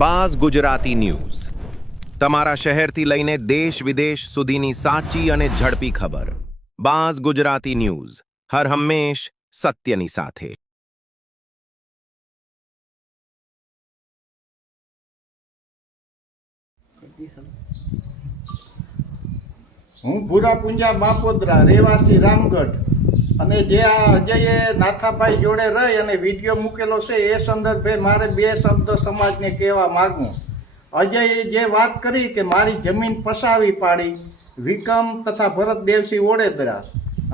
Buzz Gujarati news તમારા શહેરથી લઈને દેશ વિદેશ સુધીની સાચી અને ઝડપી ખબર। બાઝ ગુજરાતી ન્યૂઝ હર હંમેશ સત્યની સાથે। હું ભૂરા પુંજા બાપોદરા રહેવાસી રામગઢ અને જે આ અજયે નાથાભાઈ જોડે રહી અને વિડીયો મૂકેલો છે એ સંદર્ભે મારે બે શબ્દ સમાજને કહેવા માગું। અજયે જે વાત કરી કે મારી જમીન પસાવી પાડી વિક્રમ તથા ભરત દેવસિંહ ઓડેદરા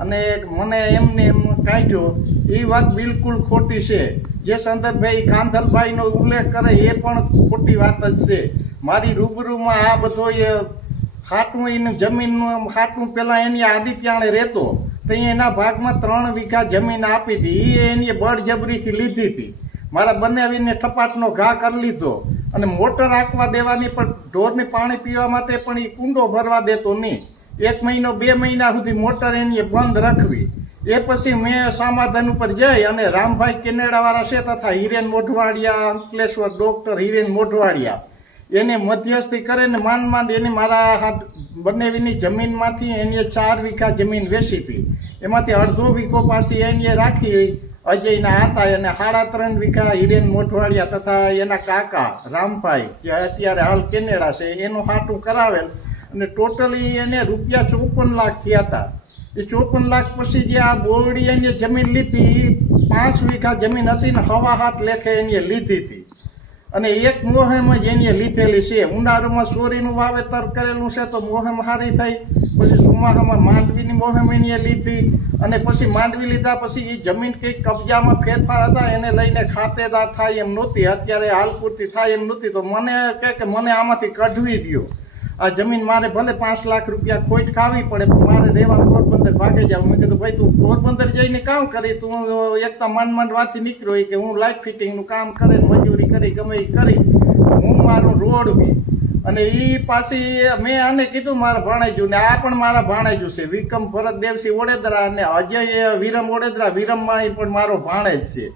અને મને એમને એમ કાઢ્યો, એ વાત બિલકુલ ખોટી છે। જે સંદર્ભે કાંધલભાઈનો ઉલ્લેખ કરે એ પણ ખોટી વાત જ છે। મારી રૂબરૂમાં આ બધો એ ખાટું એની જમીનનું ખાટું પહેલાં એની આદિત્યાણે રહેતો તો એના ભાગમાં 3 વીઘા જમીન આપી હતી, એ એની બળજબરીથી લીધી હતી। મારા બનાવીને ટપાટનો ઘા કરી લીધો અને મોટર આંકવા દેવાની પણ ઢોરને પાણી પીવા માટે પણ એ કુંડો ભરવા દેતો નહીં। 1 મહિનો 2 મહિના સુધી મોટર એની બંધ રાખવી। એ પછી મેં સમાધાન ઉપર જઈ અને રામભાઈ કેનેડાવાળા છે તથા હિરેન મોઢવાડિયા અંકલેશ્વર ડૉક્ટર હિરેન મોઢવાડિયા એને મધ્યસ્થી કરે ને માંડ એને મારા બનેવીની જમીનમાંથી એને 4 વીઘા જમીન વેચી હતી। એમાંથી અડધો વીઘો પાછી એને રાખી અજયના હતા અને 3.5 વીઘા હિરેન મોઢવાડિયા તથા એના કાકા રામભાઈ જે અત્યારે હાલ કેનેડા છે એનું હાટું કરાવેલ અને ટોટલી એને રૂપિયા 54 લાખ થયા હતા। એ 54 લાખ પછી જે આ બોરડી એને જમીન લીધી 5 વીઘા જમીન હતી ને 7.5 લેખે એને લીધી હતી અને એક મોહેમ જ એની લીધેલી છે। ઉનાળામાં સોરીનું વાવેતર કરેલું છે તો મોહેમ સારી થઈ, પછી ચોમાસામાં માંડવીની મોહેમ એની લીધી અને પછી માંડવી લીધા પછી એ જમીન કંઈક કબજામાં ફેરફાર હતા એને લઈને ખાતેદાર થાય એમ નહોતી, અત્યારે હાલ પૂરતી થાય એમ નહોતી। તો મને કહે કે મને આમાંથી કઢવી દો, આ જમીન મારે ભલે 5 લાખ રૂપિયા ખોટ ખાવી પડે પણ મારે રહેવા પોરબંદર ભાગે જાવ। મેં કીધું ભાઈ તું પોરબંદર જઈને કામ કરી, તું એકતા માંડ વાથી નીકળ્યો કે હું લાઇટ ફિટિંગનું કામ કરે મજૂરી કરી ગમે એ કરી હું મારું રોડ બી અને એ પાછી મેં આને કીધું મારા ભાણેજું ને આ પણ મારા ભાણેજું છે વિક્રમ ભરત દેવસિંહ ઓડેદરા અને અજય વિરમ ઓડેદરા, વિરમમાં એ પણ મારો ભાણેજ છે।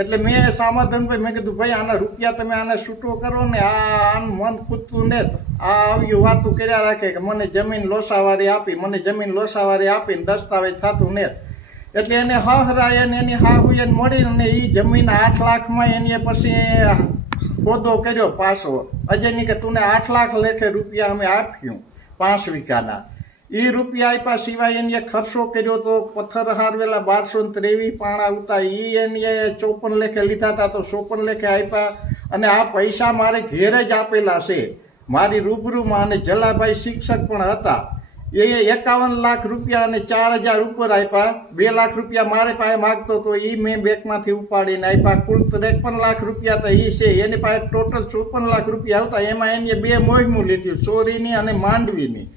એટલે મેં સમાધાન મેં કીધું ભાઈ આના રૂપિયા તમે આને છૂટો કરો ને આનું મન ખૂટતું ને આ આવ્યું વાતું કર્યા રાખે કે મને જમીન લોસાવારી આપી, મને જમીન લોસાવારી આપીને દસ્તાવેજ થતું ને એટલે એને હહરાય ને એની હાહુએ મળી ને એ જમીન 8 લાખમાં એની પછી ખોદો કર્યો પાછો અજયની કે તું 8 લાખ લેખે રૂપિયા અમે આપ્યું 5 વીઘાના। એ રૂપિયા આપ્યા સિવાય એને ખર્ચો કર્યો તો પથ્થર હારવેલા 1223 પાણા ઉતા એ એને 54 લેખે લીધા હતા તો 54 લેખે આપ્યા અને આ પૈસા મારે ઘેરે જ આપેલા છે મારી રૂબરૂમાં। અને જલાભાઈ શિક્ષક પણ હતા એ 51 લાખ રૂપિયા અને 4000 ઉપર આપ્યા, 2 લાખ રૂપિયા મારે પાસે માગતો તો એ મેં બેંકમાંથી ઉપાડીને આપ્યા। કુલ 53 લાખ રૂપિયા તો એ છે, એની પાસે ટોટલ 54 લાખ રૂપિયા આવતા એમાં એને 2 મોહિમું લીધું ચોરીની અને માંડવીની।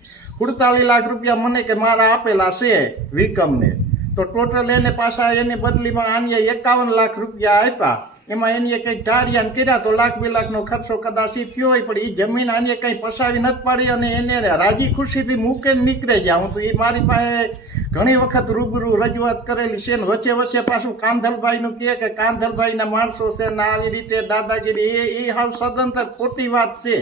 48 લાખ રૂપિયા મને કે મારા આપેલા છે વિક્રમને, તો ટોટલ એને પાછા એની બદલીમાં આને 51 લાખ રૂપિયા આપ્યા। એમાં એની કંઈક ઢાળિયા કર્યા તો 1 2 લાખનો ખર્ચો કદાચ થયો હોય પણ એ જમીન આને કંઈ પસાવી નથી પાડી અને એને રાજી ખુશીથી મૂકે નીકળે જાય। હું તો એ મારી પાસે ઘણી વખત રૂબરૂ રજૂઆત કરેલી છે ને વચ્ચે વચ્ચે પાછું કાંધલભાઈનું કહે કે કાંધલભાઈના માણસો છે ને આવી રીતે દાદાગીરી એ હાવ સદંતર ખોટી વાત છે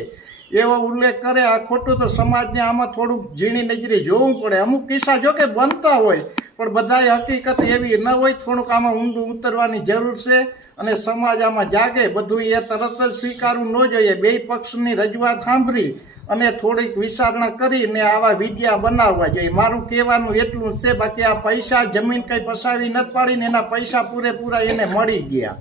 એવો ઉલ્લેખ કરે। આ ખોટું તો સમાજને આમાં થોડુંક ઝીણી નજરે જોવું પડે। અમુક કિસ્સા જો કે બનતા હોય પણ બધાય હકીકત એવી ન હોય, થોડુંક આમાં ઊંડું ઉતરવાની જરૂર છે અને સમાજ આમાં જાગે। બધું એ તરત જ સ્વીકારવું ન જોઈએ, બે પક્ષની રજૂઆત સાંભળી અને થોડીક વિચારણા કરીને આવા વિડિયા બનાવવા જોઈએ। મારું કહેવાનું એટલું જ છે, બાકી આ પૈસા જમીન કંઈ પસાવી નથી પાડીને એના પૈસા પૂરેપૂરા એને મળી ગયા,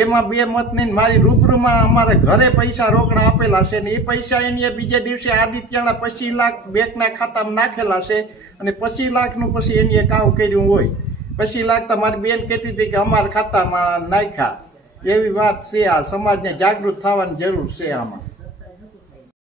એમાં બે મત નહીં। મારી રૂબરૂમાં અમારે ઘરે પૈસા રોકડા આપેલા છે ને એ પૈસા એની બીજે દિવસે આદિત્યના 25 લાખ બેંકના ખાતામાં નાખેલા છે અને 25 લાખનું પછી એની કામ કર્યું હોય। 25 લાખ તો મારી બેન કહેતી હતી કે અમારા ખાતામાં નાખ્યા, એવી વાત છે। આ સમાજને જાગૃત થવાની જરૂર છે આમાં।